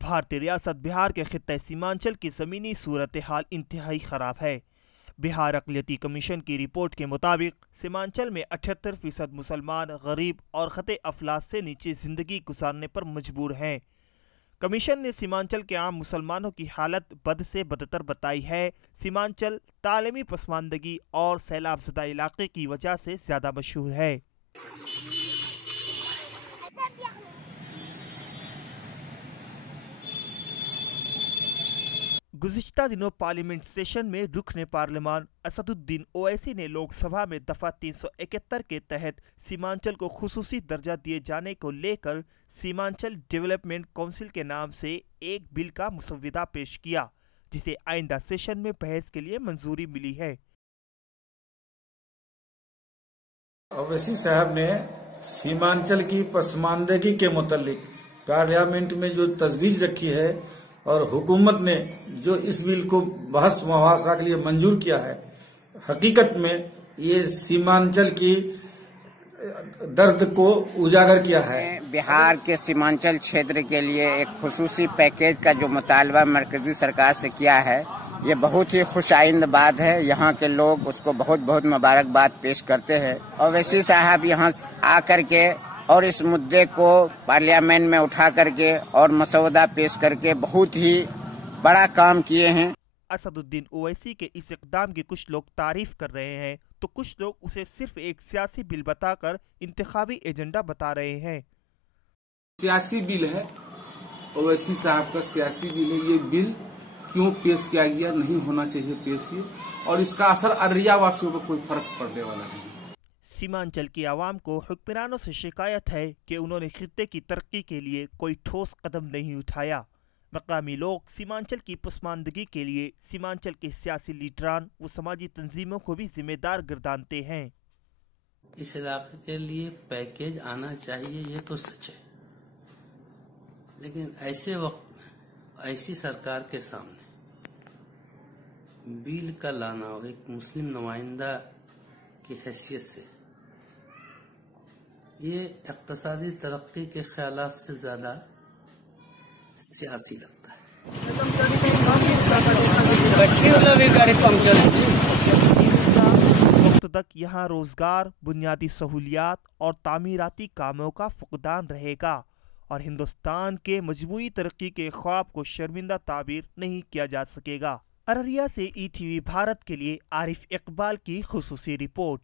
بھارتی ریاست بہار کے خطہ سیمانچل کی زمینی صورتحال انتہائی خراب ہے۔ بہار اقلیتی کمیشن کی رپورٹ کے مطابق سیمانچل میں 78% مسلمان غریب اور خطے افلاس سے نیچے زندگی گزارنے پر مجبور ہیں۔ کمیشن نے سیمانچل کے عام مسلمانوں کی حالت بد سے بدتر بتائی ہے۔ سیمانچل تعلیمی پسماندگی اور سیلاب زدہ علاقے کی وجہ سے زیادہ مشہور ہے۔ گزشتہ دنوں پارلیمنٹ سیشن میں رکن پارلیمان اسد الدین اویسی نے لوک سبھا میں دفعہ 371 کے تحت سیمانچل کو خصوصی درجہ دیے جانے کو لے کر سیمانچل ڈیولپمنٹ کونسل کے نام سے ایک بل کا مسودہ پیش کیا، جسے آئندہ سیشن میں بحث کے لیے منظوری ملی ہے۔ اویسی صاحب نے سیمانچل کی پسماندگی کے متعلق پارلیمنٹ میں جو تجویز رکھی ہے اور حکومت نے جو اس بل کو بحث مباحثہ کے لیے منظور کیا ہے، حقیقت میں یہ سیمانچل کی درد کو اجاگر کیا ہے۔ بہار کے سیمانچل چھیتر کے لیے ایک خصوصی پیکیج کا جو مطالبہ مرکزی سرکار سے کیا ہے، یہ بہت ہی خوش آئند بات ہے۔ یہاں کے لوگ اس کو بہت بہت مبارکباد پیش کرتے ہیں۔ اویسی صاحب یہاں آ کر کے اور اس مدعے کو پارلیمنٹ میں اٹھا کر کے اور مسودہ پیش کر کے بہت ہی بڑا کام کیے ہیں۔ اسد الدین اویسی کے اس اقدام کی کچھ لوگ تعریف کر رہے ہیں تو کچھ لوگ اسے صرف ایک سیاسی بل بتا کر انتخابی ایجنڈا بتا رہے ہیں۔ سیاسی بل ہے، اویسی صاحب کا سیاسی بل ہے۔ یہ بل کیوں پیش کیا گیا؟ نہیں ہونا چاہیے پیش، اور اس کا اثر ارریہ واسیوں پر کوئی فرق پڑنے والا نہیں۔ سیمانچل کی عوام کو حکمرانوں سے شکایت ہے کہ انہوں نے خطے کی ترقی کے لیے کوئی ٹھوس قدم نہیں اٹھایا۔ مقامی لوگ سیمانچل کی پسماندگی کے لیے سیمانچل کے سیاسی لیڈران و سماجی تنظیموں کو بھی ذمہ دار گردانتے ہیں۔ اس علاقے کے لیے پیکیج آنا چاہیے، یہ تو سچ ہے، لیکن ایسے وقت میں ایسی سرکار کے سامنے بل کا لانا اور ایک مسلم نمائندہ کی حیثیت سے یہ اقتصادی ترقی کے خیالات سے زیادہ سیاسی لگتا ہے۔ وقت تک یہاں روزگار، بنیادی سہولیات اور تعمیراتی کاموں کا فقدان رہے گا اور ہندوستان کے مجموعی ترقی کے خواب کو شرمندہ تعبیر نہیں کیا جا سکے گا۔ ارریہ سے ETV بھارت کے لیے عارف اقبال کی خصوصی رپورٹ۔